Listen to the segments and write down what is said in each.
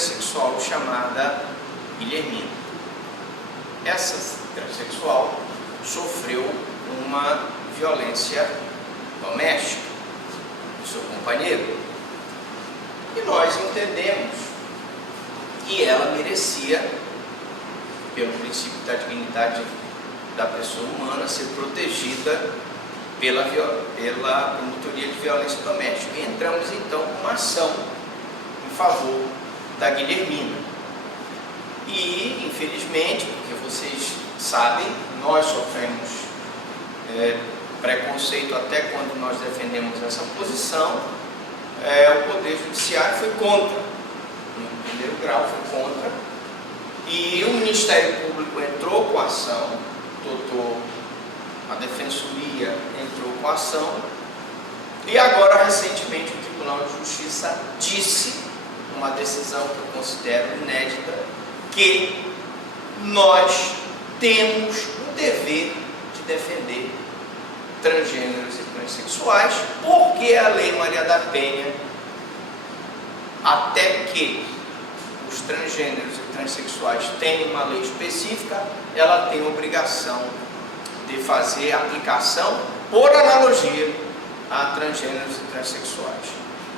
transexual chamada Guilhermina. Essa transexual sofreu uma violência doméstica do seu companheiro. E nós entendemos que ela merecia, pelo princípio da dignidade da pessoa humana, ser protegida pela promotoria de violência doméstica. E entramos então com uma ação em favor da Guilhermina. E, infelizmente, porque vocês sabem, nós sofremos preconceito até quando nós defendemos essa posição, o Poder Judiciário foi contra, no primeiro grau foi contra, e o Ministério Público entrou com a ação, a Defensoria entrou com a ação, e agora, recentemente, o Tribunal de Justiça disse, uma decisão que eu considero inédita, que nós temos o dever de defender transgêneros e transexuais, porque a Lei Maria da Penha, até que os transgêneros e transexuais tenham uma lei específica, ela tem a obrigação de fazer aplicação, por analogia, a transgêneros e transexuais.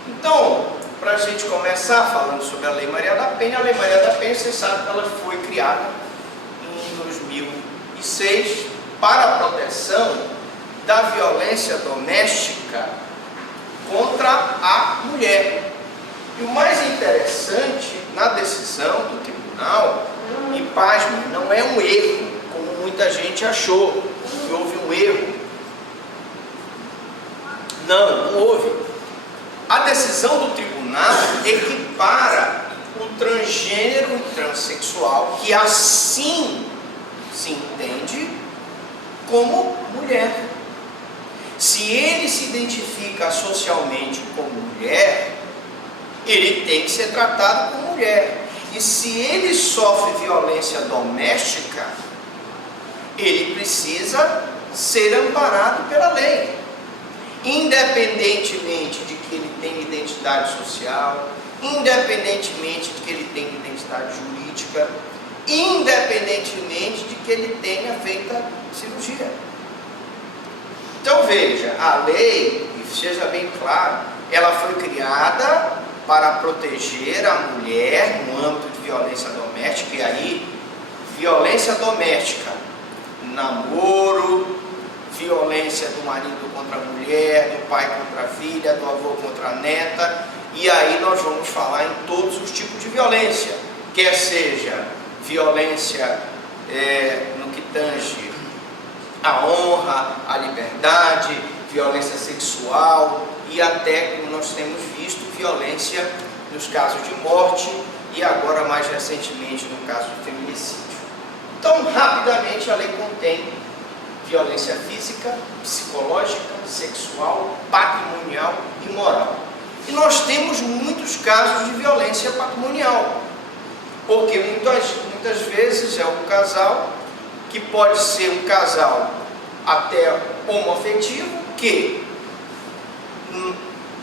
Então, para a gente começar falando sobre a Lei Maria da Penha, a Lei Maria da Penha, vocês sabem que ela foi criada em 2006 para a proteção da violência doméstica contra a mulher. E o mais interessante na decisão do tribunal, e pasme, não é um erro, como muita gente achou, que houve um erro. Não houve. A decisão do tribunal equipara o transgênero e transexual, que assim se entende, como mulher. Se ele se identifica socialmente como mulher, ele tem que ser tratado como mulher. E se ele sofre violência doméstica, ele precisa ser amparado pela lei. Independentemente de que ele tenha identidade social, independentemente de que ele tenha identidade jurídica, independentemente de que ele tenha feito a cirurgia. Então veja, a lei, e seja bem claro, ela foi criada para proteger a mulher no âmbito de violência doméstica, e aí, violência doméstica, namoro, violência do marido contra a mulher, do pai contra a filha, do avô contra a neta, e aí nós vamos falar em todos os tipos de violência, quer seja violência no que tange a honra, a liberdade, violência sexual e até, como nós temos visto, violência nos casos de morte e agora mais recentemente no caso de feminicídio. Então, rapidamente, a lei contém violência física, psicológica, sexual, patrimonial e moral. E nós temos muitos casos de violência patrimonial, porque muitas vezes é um casal que pode ser um casal até homoafetivo, que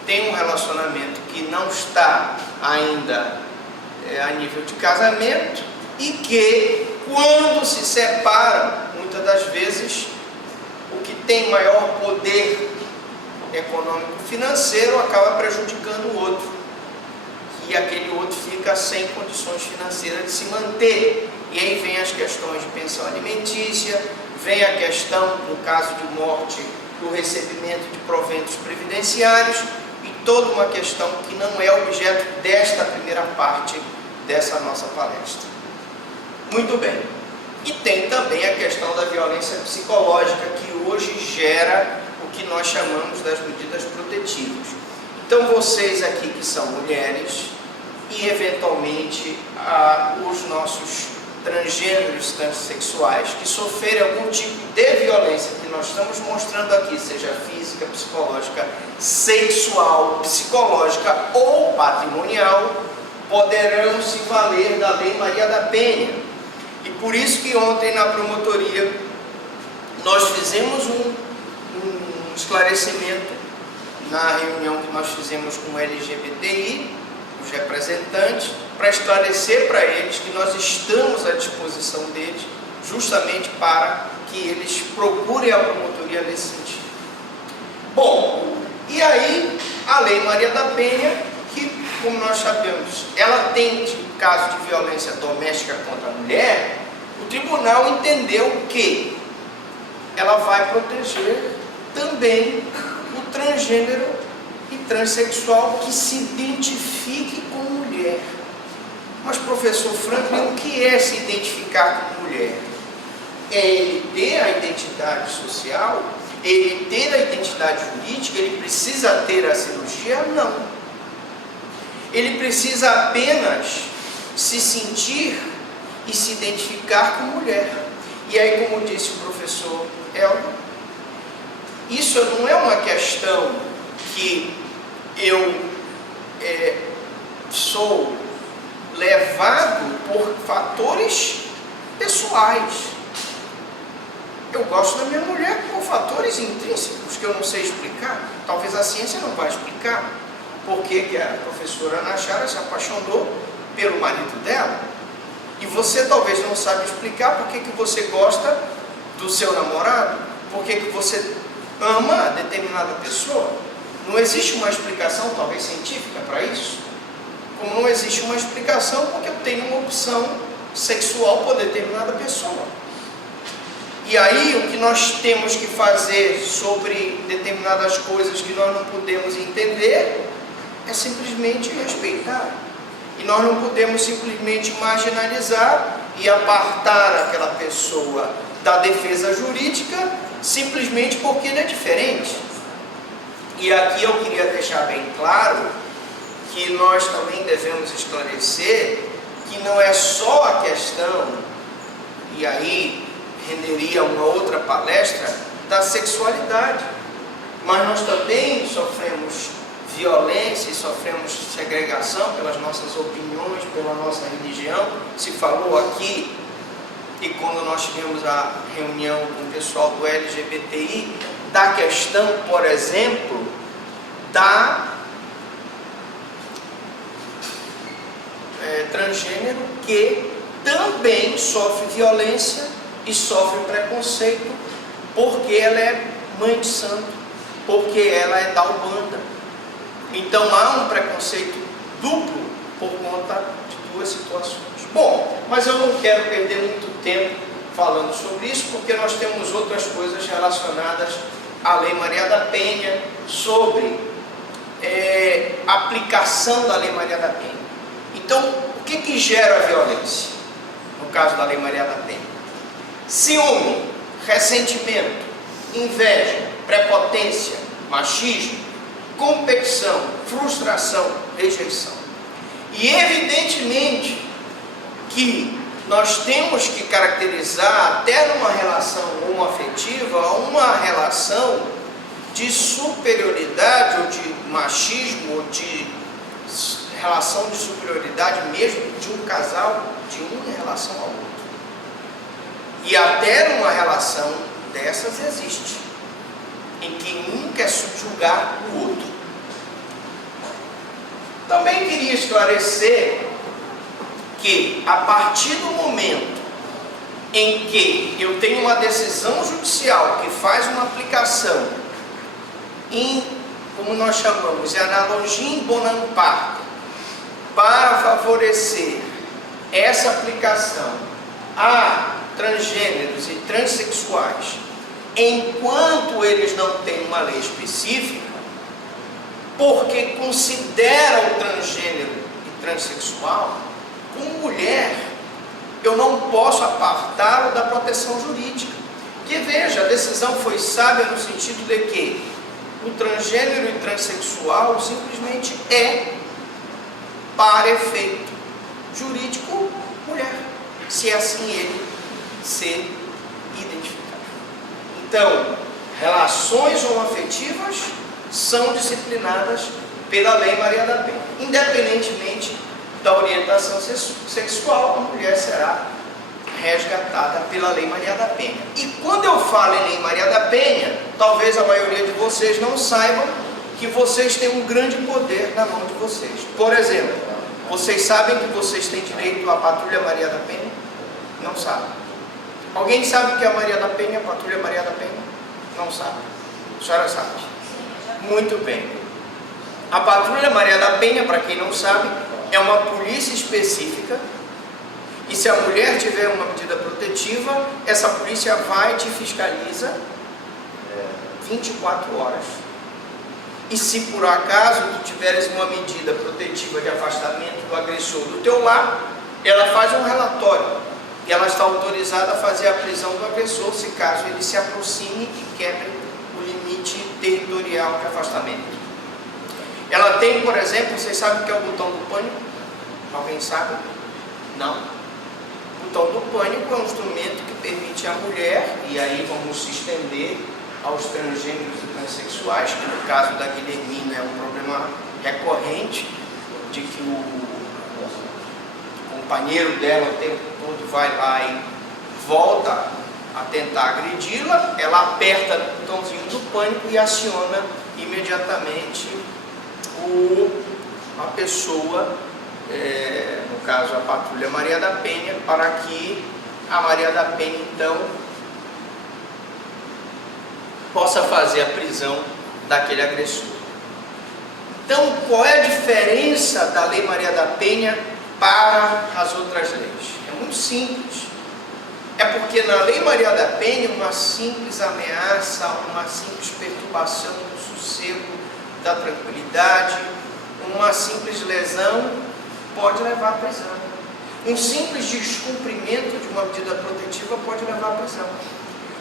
tem um relacionamento que não está ainda a nível de casamento e que, quando se separam, muitas das vezes, o que tem maior poder econômico financeiro acaba prejudicando o outro. E aquele outro fica sem condições financeiras de se manter. E aí vem as questões de pensão alimentícia, vem a questão, no caso de morte, do recebimento de proventos previdenciários e toda uma questão que não é objeto desta primeira parte dessa nossa palestra. Muito bem. E tem também a questão da violência psicológica, que hoje gera o que nós chamamos das medidas protetivas. Então, vocês aqui que são mulheres e, eventualmente, os nossos transgêneros, transexuais, que sofrerem algum tipo de violência que nós estamos mostrando aqui, seja física, psicológica, sexual, psicológica ou patrimonial, poderão se valer da Lei Maria da Penha. E por isso que ontem na promotoria nós fizemos um esclarecimento na reunião que nós fizemos com o LGBTI, os representantes, para esclarecer para eles que nós estamos à disposição deles, justamente para que eles procurem a promotoria nesse sentido. Bom, e aí a Lei Maria da Penha, que, como nós sabemos, ela atende caso de violência doméstica contra a mulher, o tribunal entendeu que ela vai proteger também o transgênero e transexual que se identifique com mulher. Mas, professor Franklin, o que é se identificar com mulher? É ele ter a identidade social, ele ter a identidade jurídica, ele precisa ter a cirurgia? Não. Ele precisa apenas se sentir e se identificar com mulher. E aí, como disse o professor Elton, isso não é uma questão que eu sou levado por fatores pessoais. Eu gosto da minha mulher por fatores intrínsecos que eu não sei explicar. Talvez a ciência não vai explicar por que a professora Ana Chara se apaixonou pelo marido dela. E você talvez não sabe explicar por que você gosta do seu namorado, por que você ama determinada pessoa. Não existe uma explicação, talvez científica, para isso. Como não existe uma explicação porque eu tenho uma opção sexual por determinada pessoa. E aí o que nós temos que fazer sobre determinadas coisas que nós não podemos entender é simplesmente respeitar. E nós não podemos simplesmente marginalizar e apartar aquela pessoa da defesa jurídica simplesmente porque ele é diferente. E aqui eu queria deixar bem claro que nós também devemos esclarecer que não é só a questão, e aí renderia uma outra palestra, da sexualidade, mas nós também sofremos violência e sofremos segregação pelas nossas opiniões, pela nossa religião. Se falou aqui, e quando nós tivemos a reunião com o pessoal do LGBTI, da questão, por exemplo, da transgênero, que também sofre violência e sofre preconceito porque ela é mãe de santo, porque ela é da Umbanda. Então há um preconceito duplo por conta de duas situações. Bom, mas eu não quero perder muito tempo falando sobre isso, porque nós temos outras coisas relacionadas à Lei Maria da Penha, sobre aplicação da Lei Maria da Penha. Então, o que gera a violência? No caso da Lei Maria da Penha: ciúme, ressentimento, inveja, prepotência, machismo, competição, frustração, rejeição. E evidentemente que nós temos que caracterizar, até numa relação homoafetiva, uma relação de superioridade, ou de machismo, ou de relação de superioridade mesmo de um casal, de um em relação ao outro. E até numa relação dessas existe, em que um quer subjugar o outro. Também queria esclarecer que, a partir do momento em que eu tenho uma decisão judicial que faz uma aplicação em, como nós chamamos, de analogia in bonum parte, para favorecer essa aplicação a transgêneros e transexuais, enquanto eles não têm uma lei específica, porque consideram o transgênero e transexual como mulher, eu não posso apartá-lo da proteção jurídica. Que veja, a decisão foi sábia no sentido de que o transgênero e transexual simplesmente é, para efeito jurídico, mulher, se assim ele se identificar. Então, relações homoafetivas são disciplinadas pela Lei Maria da Penha. Independentemente da orientação sexual, a mulher será resgatada pela Lei Maria da Penha. E quando eu falo em Lei Maria da Penha, talvez a maioria de vocês não saibam que vocês têm um grande poder na mão de vocês. Por exemplo, Vocês sabem que vocês têm direito à Patrulha Maria da Penha? Não sabem. Alguém sabe o que é a Maria da Penha, a Patrulha Maria da Penha? Não sabe. A senhora sabe. Muito bem. A Patrulha Maria da Penha, para quem não sabe, é uma polícia específica. E se a mulher tiver uma medida protetiva, essa polícia vai e te fiscaliza 24 horas. E se por acaso tu tiveres uma medida protetiva de afastamento do agressor do teu lar, ela faz um relatório e ela está autorizada a fazer a prisão do agressor, se caso ele se aproxime e quebre o limite territorial de afastamento. Ela tem, por exemplo, vocês sabem o que é o botão do pânico? Alguém sabe? Não. O botão do pânico é um instrumento que permite à mulher, e aí vamos se estender aos transgêneros e transexuais, que no caso da Guilhermina é um problema recorrente, de que o companheiro dela o tempo todo vai lá e volta a tentar agredi-la, ela aperta no botãozinho do pânico e aciona imediatamente a pessoa, no caso a Patrulha Maria da Penha, para que a Maria da Penha então possa fazer a prisão daquele agressor. Então, qual é a diferença da Lei Maria da Penha para as outras leis? É muito simples. É porque na Lei Maria da Penha, uma simples ameaça, uma simples perturbação do sossego, da tranquilidade, uma simples lesão pode levar à prisão. Um simples descumprimento de uma medida protetiva pode levar à prisão.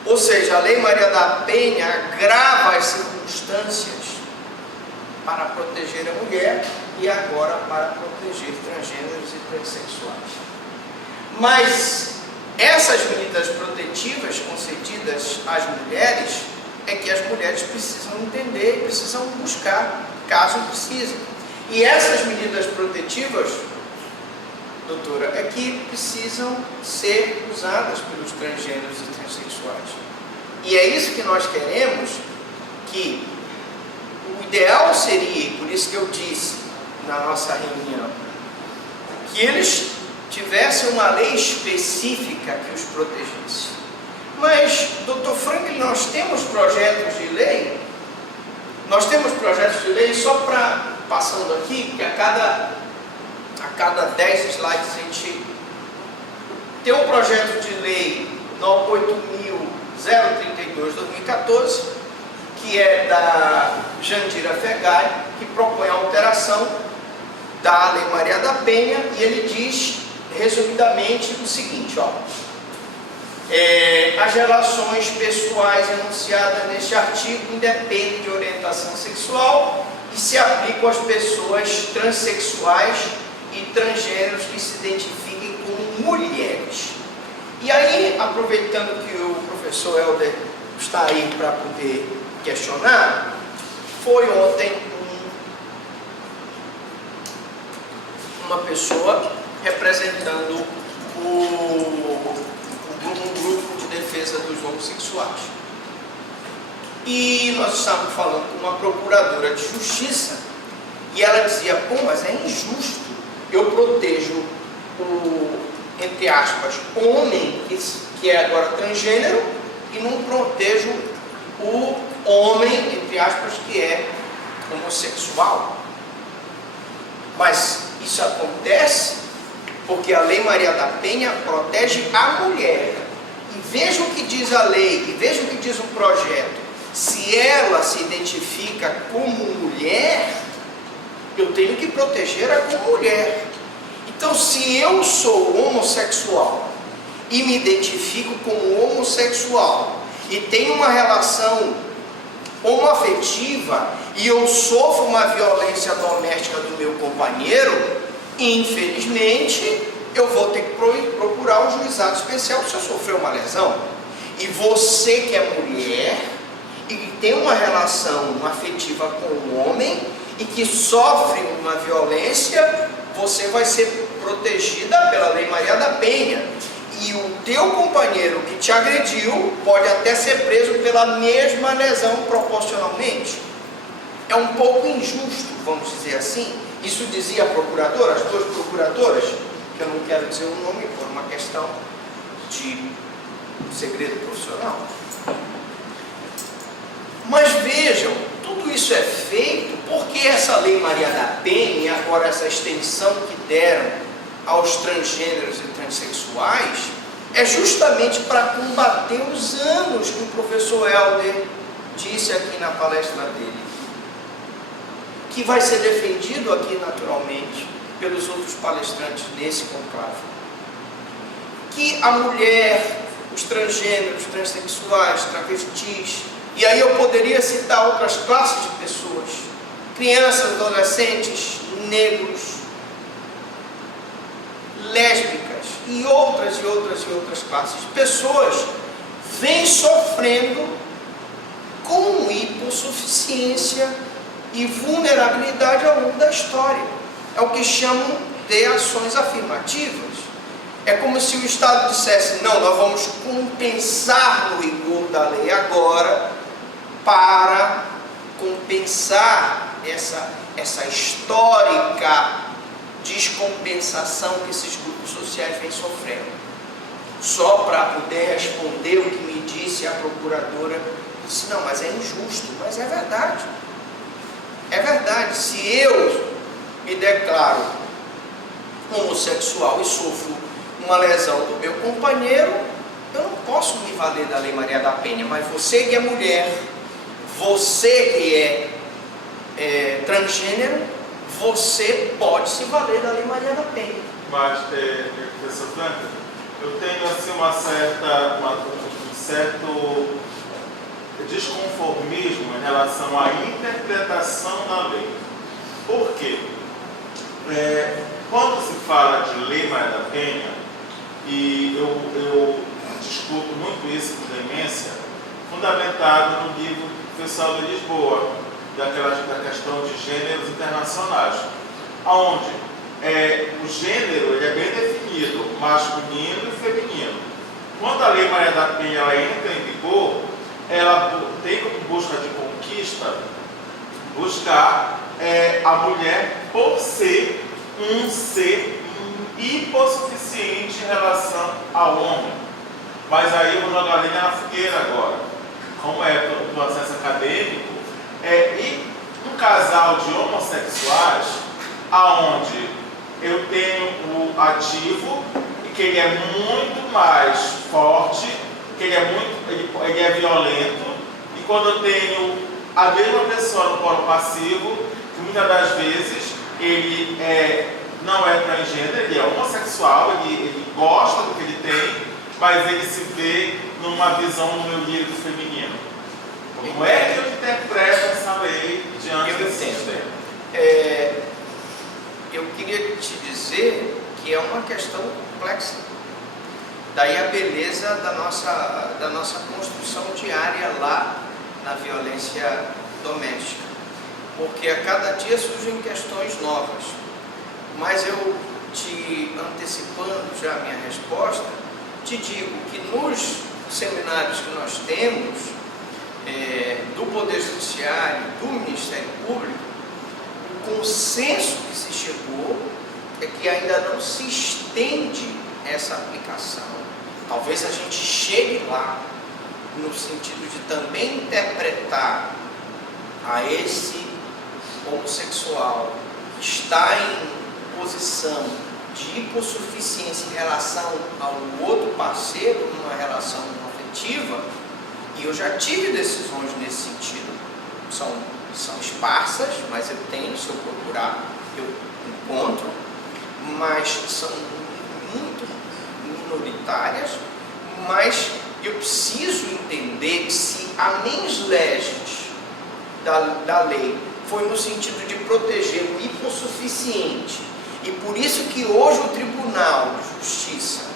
Ou seja, a Lei Maria da Penha agrava as circunstâncias para proteger a mulher e agora para proteger transgêneros e transexuais. Mas essas medidas protetivas concedidas às mulheres é que as mulheres precisam entender, precisam buscar, caso precisem. E essas medidas protetivas, doutora, é que precisam ser usadas pelos transgêneros e transexuais. E é isso que nós queremos, que o ideal seria, e por isso que eu disse na nossa reunião, que eles tivessem uma lei específica que os protegesse. Mas, doutor Franklin, nós temos projetos de lei, só para, passando aqui, que a cada 10 slides a gente tem um projeto de lei 8.032/2014, que é da Jandira Fegali, que propõe a alteração da Lei Maria da Penha, e ele diz, resumidamente, o seguinte, as relações pessoais enunciadas neste artigo independem de orientação sexual e se aplicam às pessoas transexuais e transgêneros que se identifiquem como mulheres. E aí, aproveitando que o professor Helder está aí para poder questionar, foi ontem uma pessoa representando um grupo de defesa dos homossexuais. E nós estávamos falando com uma procuradora de justiça e ela dizia, mas é injusto, eu protejo o, entre aspas, homem, que é agora transgênero, e não protejo o homem, entre aspas, que é homossexual. Mas isso acontece porque a Lei Maria da Penha protege a mulher. E veja o que diz a lei, e veja o que diz o projeto. Se ela se identifica como mulher, eu tenho que protegê-la como mulher. Então, se eu sou homossexual e me identifico como homossexual e tenho uma relação homoafetiva e eu sofro uma violência doméstica do meu companheiro, infelizmente, eu vou ter que procurar um juizado especial se eu sofrer uma lesão. E você que é mulher e que tem uma relação afetiva com um homem e que sofre uma violência, você vai ser protegida pela Lei Maria da Penha. E o teu companheiro que te agrediu pode até ser preso pela mesma lesão proporcionalmente. É um pouco injusto, vamos dizer assim, Isso dizia a procuradora, as duas procuradoras, que eu não quero dizer o nome por uma questão de segredo profissional. Mas vejam, tudo isso é feito porque essa Lei Maria da Penha, e agora essa extensão que deram aos transgêneros e transexuais, é justamente para combater os anos que o professor Helder disse aqui na palestra dele, que vai ser defendido aqui naturalmente pelos outros palestrantes nesse conclave. Que a mulher, os transgêneros, transexuais, travestis, e aí eu poderia citar outras classes de pessoas, crianças, adolescentes, negros, lésbicas e outras classes de pessoas, vêm sofrendo com hipossuficiência e vulnerabilidade ao longo da história. É o que chamam de ações afirmativas. É como se o Estado dissesse, não, nós vamos compensar no rigor da lei agora para compensar essa histórica descompensação que esses grupos sociais vêm sofrendo. Só para poder responder o que me disse a procuradora, disse, não, mas é injusto, mas é verdade. É verdade, se eu me declaro homossexual e sofro uma lesão do meu companheiro, eu não posso me valer da Lei Maria da Penha, mas você que é mulher, você que é transgênero, você pode se valer da Lei Maria da Penha. Mas, professor Franca, eu tenho assim um certo desconformismo em relação à interpretação da lei. Por quê? Quando se fala de Lei Maria da Penha, e eu discuto muito isso com veemência, fundamentado no livro do professor de Lisboa, da questão de gêneros internacionais, onde o gênero ele é bem definido, masculino e feminino. Quando a Lei Maria da Penha ela entra em vigor, ela tem como busca de conquista buscar a mulher por ser um ser hipossuficiente em relação ao homem. Mas aí eu vou jogar a linha na fogueira agora. Como é do processo acadêmico, e um casal de homossexuais, aonde eu tenho o ativo, e que ele é muito mais forte, que ele é violento, e quando eu tenho a mesma pessoa no polo passivo, que muitas das vezes ele não é transgênero, ele é homossexual, ele gosta do que ele tem, mas ele se vê numa visão no meu livro feminino. Como é que eu interpreto essa lei diante desse sistema? Eu queria te dizer que é uma questão complexa. Daí a beleza da nossa construção diária lá na violência doméstica. Porque a cada dia surgem questões novas. Mas eu, te antecipando já a minha resposta, te digo que nos seminários que nós temos, do Poder Judiciário, do Ministério Público, o consenso que se chegou é que ainda não se estende essa aplicação. Talvez a gente chegue lá, no sentido de também interpretar a esse homossexual que está em posição de hipossuficiência em relação ao outro parceiro, numa relação afetiva, e eu já tive decisões nesse sentido, são esparsas, mas eu tenho, se eu procurar, eu encontro, mas são muito minoritárias, mas eu preciso entender que se a mens legis da lei foi no sentido de proteger o hipossuficiente, e por isso que hoje o Tribunal de Justiça,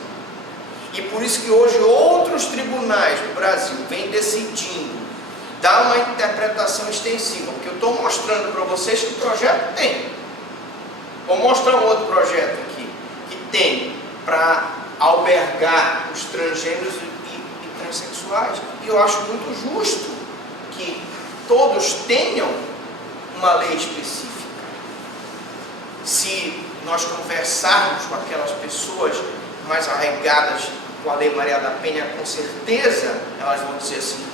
e por isso que hoje outros tribunais do Brasil vêm decidindo dar uma interpretação extensiva, porque eu estou mostrando para vocês que o projeto tem. Vou mostrar um outro projeto aqui, que tem para albergar os transgêneros e transexuais, e eu acho muito justo que todos tenham uma lei específica. se nós conversarmos com aquelas pessoas mais arraigadas com a Lei Maria da Penha, com certeza elas vão dizer assim: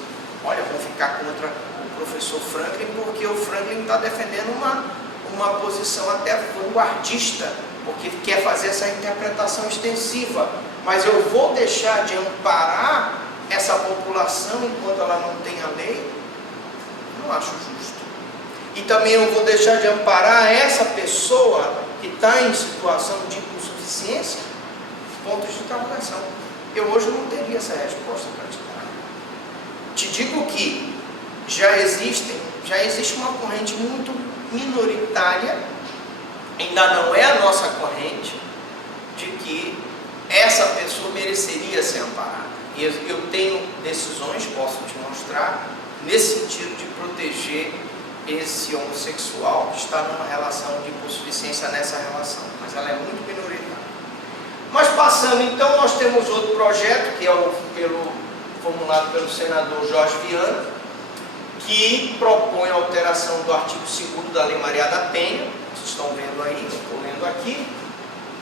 olha, vou ficar contra o professor Franklin, porque o Franklin está defendendo uma posição até vanguardista, porque quer fazer essa interpretação extensiva, mas eu vou deixar de amparar essa população enquanto ela não tem a lei? Não acho justo. E também eu vou deixar de amparar essa pessoa que está em situação de insuficiência? Pontos de interrogação. Eu hoje não teria essa resposta para te dar. Te digo que já existe uma corrente muito minoritária, ainda não é a nossa corrente, de que essa pessoa mereceria ser amparada. E eu tenho decisões, posso te mostrar, nesse sentido de proteger esse homossexual que está numa relação de hipossuficiência nessa relação, mas ela é muito minoritária. Mas passando, então, nós temos outro projeto, que é formulado pelo senador Jorge Viana, que propõe a alteração do artigo 2º da Lei Maria da Penha, vocês estão vendo aí, eu estou lendo aqui,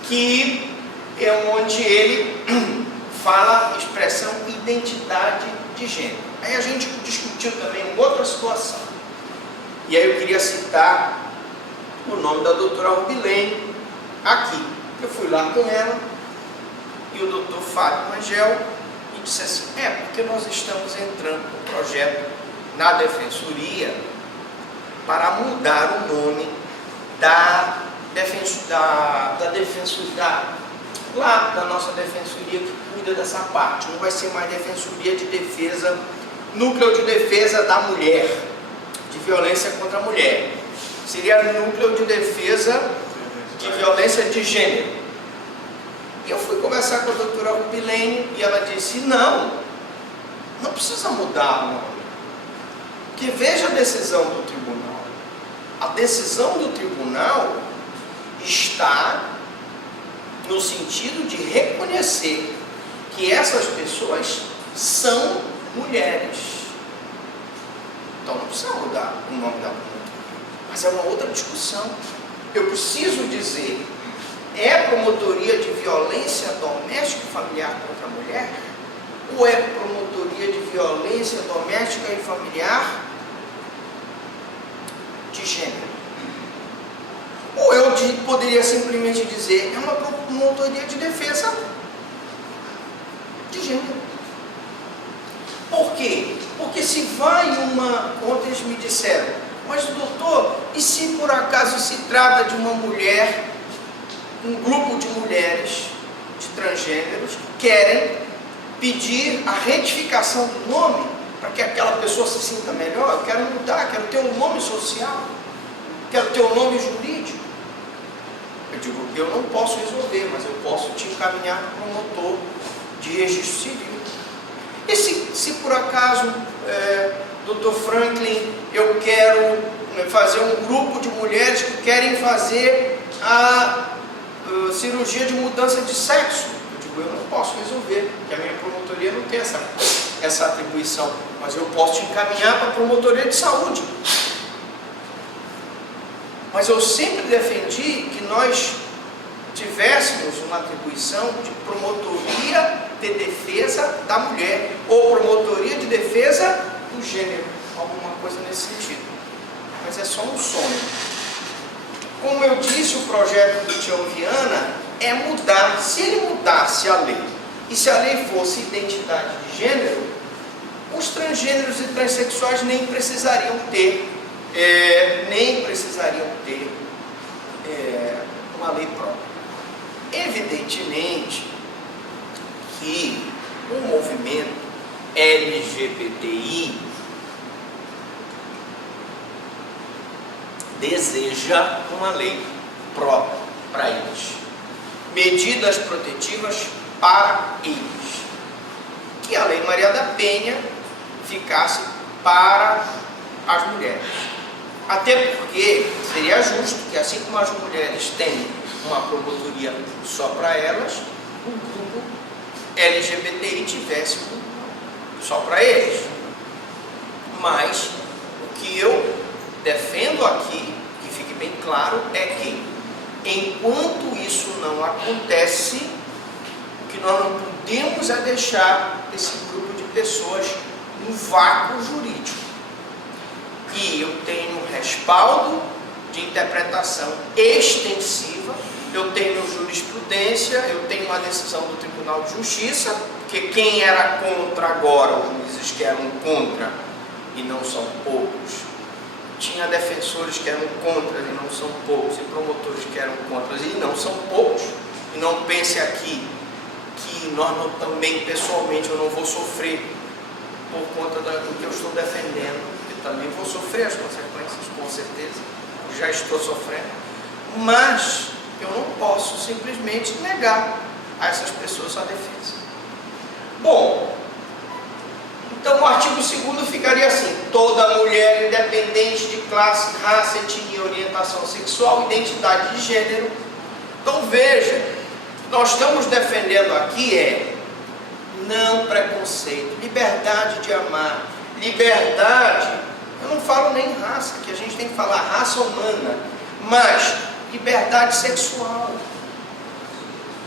que é onde ele fala a expressão identidade de gênero. Aí a gente discutiu também uma outra situação. E aí eu queria citar o nome da doutora Rubilene aqui. Eu fui lá com ela e o doutor Fábio Rangel e disse assim: porque nós estamos entrando no projeto na Defensoria para mudar o nome da nossa Defensoria que cuida dessa parte. Não vai ser mais Defensoria de Defesa, Núcleo de Defesa da Mulher, de Violência contra a Mulher. Seria Núcleo de Defesa de Violência de Gênero. E eu fui conversar com a doutora Rubilene e ela disse: não precisa mudar o nome. Porque veja a decisão do tribunal. A decisão do tribunal está no sentido de reconhecer que essas pessoas são mulheres. Então não precisa mudar o nome da promotoria. Mas é uma outra discussão. Eu preciso dizer: é promotoria de violência doméstica e familiar contra a mulher? Ou é promotoria de violência doméstica e familiar de gênero? Ou eu poderia simplesmente dizer: é uma promotoria de defesa de gênero. Por quê? Porque se vai ontem eles me disseram: mas doutor, e se por acaso se trata de uma mulher, um grupo de mulheres, de transgêneros, que querem pedir a retificação do nome, para que aquela pessoa se sinta melhor? Eu quero mudar, quero ter um nome social, quero ter um nome jurídico. Eu digo: eu não posso resolver, mas eu posso te encaminhar para o promotor de registro civil. E se por acaso, Dr. Franklin, eu quero fazer um grupo de mulheres que querem fazer a cirurgia de mudança de sexo? Eu digo: eu não posso resolver, porque a minha promotoria não tem essa atribuição, mas eu posso te encaminhar para a promotoria de saúde. Mas eu sempre defendi que nós tivéssemos uma atribuição de promotoria de defesa da mulher, ou promotoria de defesa do gênero, alguma coisa nesse sentido. Mas é só um sonho. Como eu disse, o projeto do Tião Viana é mudar. Se ele mudasse a lei, e se a lei fosse identidade de gênero, os transgêneros e transexuais nem precisariam ter uma lei própria. Evidentemente que o movimento LGBTI deseja uma lei própria para eles, medidas protetivas para eles, que a Lei Maria da Penha ficasse para as mulheres. Até porque seria justo que, assim como as mulheres têm uma promotoria só para elas, o grupo LGBTI tivesse só para eles. Mas o que eu defendo aqui, que fique bem claro, é que acontece, o que nós não podemos é deixar esse grupo de pessoas no vácuo jurídico. E eu tenho respaldo de interpretação extensiva, eu tenho jurisprudência, eu tenho uma decisão do Tribunal de Justiça, que quem era contra agora, os juízes que eram contra, e não são poucos, tinha defensores que eram contra e não são poucos, e promotores que eram contra e não são poucos, e não pense aqui que também pessoalmente eu não vou sofrer por conta do que eu estou defendendo, eu também vou sofrer as consequências, com certeza, já estou sofrendo, mas eu não posso simplesmente negar a essas pessoas a defesa. Bom, então o artigo 2º ficaria assim: toda mulher, independente de classe, raça, etnia, orientação sexual, identidade de gênero. Então veja, nós estamos defendendo aqui não preconceito, liberdade de amar, liberdade, eu não falo nem raça, que a gente tem que falar raça humana, mas liberdade sexual.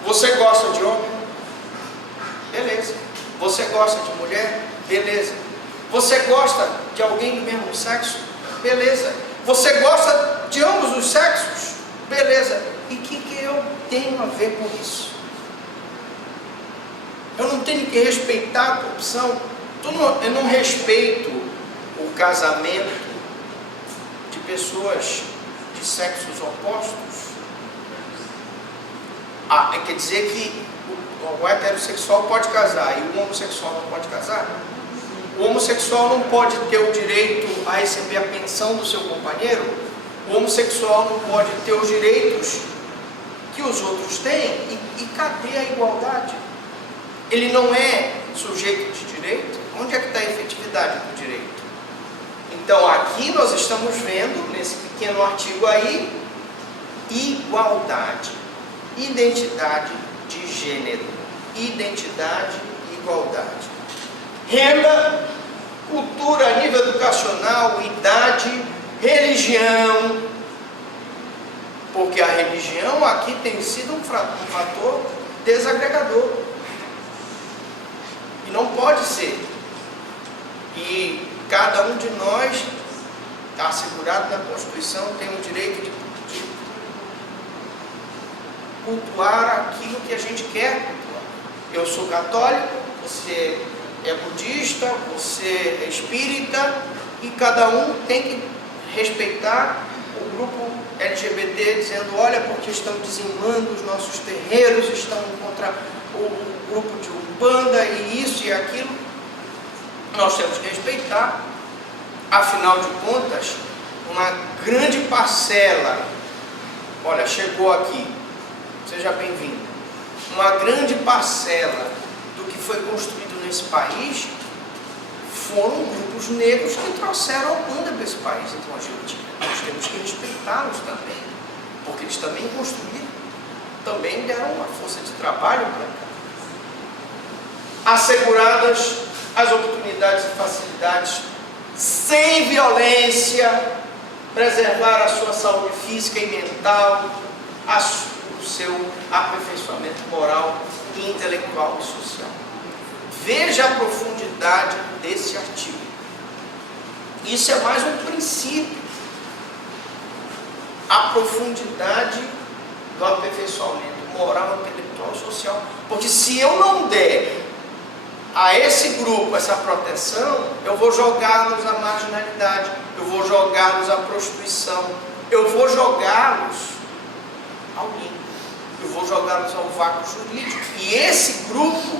Você gosta de homem? Beleza. Você gosta de mulher? Beleza. Você gosta de alguém do mesmo sexo? Beleza. Você gosta de ambos os sexos? Beleza. E o que eu tenho a ver com isso? Eu não tenho que respeitar a tua opção. Eu não respeito o casamento de pessoas de sexos opostos. Quer dizer que o heterossexual pode casar e o homossexual não pode casar? O homossexual não pode ter o direito a receber a pensão do seu companheiro? O homossexual não pode ter os direitos que os outros têm? E cadê a igualdade? Ele não é sujeito de direito? Onde é que está a efetividade do direito? Então aqui nós estamos vendo, nesse pequeno artigo aí, igualdade, identidade de gênero, identidade e igualdade. Renda, cultura, nível educacional, idade, religião, porque a religião aqui tem sido um fator desagregador, e não pode ser. E cada um de nós está assegurado na Constituição, tem o direito de cultuar aquilo que a gente quer cultuar. Eu sou católico, você é budista, você é espírita, e cada um tem que respeitar o grupo LGBT, dizendo, olha, porque estão dizimando os nossos terreiros, estão contra o grupo de Umbanda, e isso e aquilo. Nós temos que respeitar. Afinal de contas, uma grande parcela, olha, chegou aqui, seja bem-vindo, uma grande parcela do que foi construído nesse país foram grupos negros que trouxeram a Umbanda para esse país. Então nós temos que respeitá-los também, porque eles também construíram, também deram uma força de trabalho para cá. Asseguradas as oportunidades e facilidades, sem violência, preservar a sua saúde física e mental, o seu aperfeiçoamento moral, intelectual e social. Veja a profundidade desse artigo. Isso é mais um princípio. A profundidade do aperfeiçoamento moral, intelectual e social. Porque se eu não der a esse grupo essa proteção, eu vou jogá-los à marginalidade, eu vou jogá-los à prostituição, eu vou jogá-los ao limbo, eu vou jogá-los ao vácuo jurídico, e esse grupo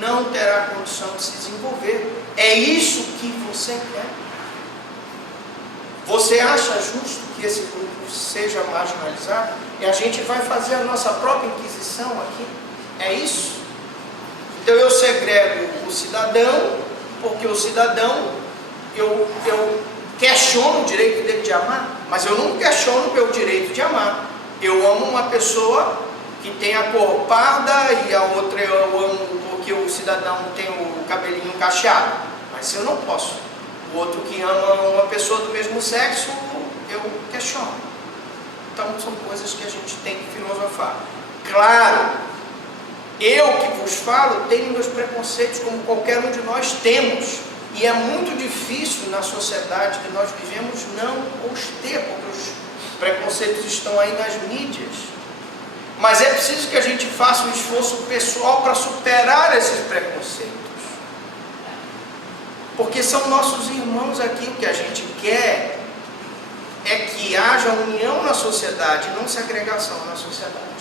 não terá condição de se desenvolver. É isso que você quer? Você acha justo que esse grupo seja marginalizado? E a gente vai fazer a nossa própria inquisição aqui? É isso? Então eu segrego o cidadão, porque o cidadão, eu questiono o direito dele de amar, mas eu não questiono o meu direito de amar. Eu amo uma pessoa que tem a cor parda e a outra eu amo porque o cidadão tem o cabelinho cacheado, mas eu não posso. O outro que ama uma pessoa do mesmo sexo, eu questiono. Então são coisas que a gente tem que filosofar. Claro, eu que vos falo tenho meus preconceitos como qualquer um de nós temos. E é muito difícil na sociedade que nós vivemos não os ter, porque os preconceitos estão aí nas mídias. Mas é preciso que a gente faça um esforço pessoal para superar esses preconceitos. Porque são nossos irmãos aqui. O que a gente quer é que haja união na sociedade, não segregação na sociedade.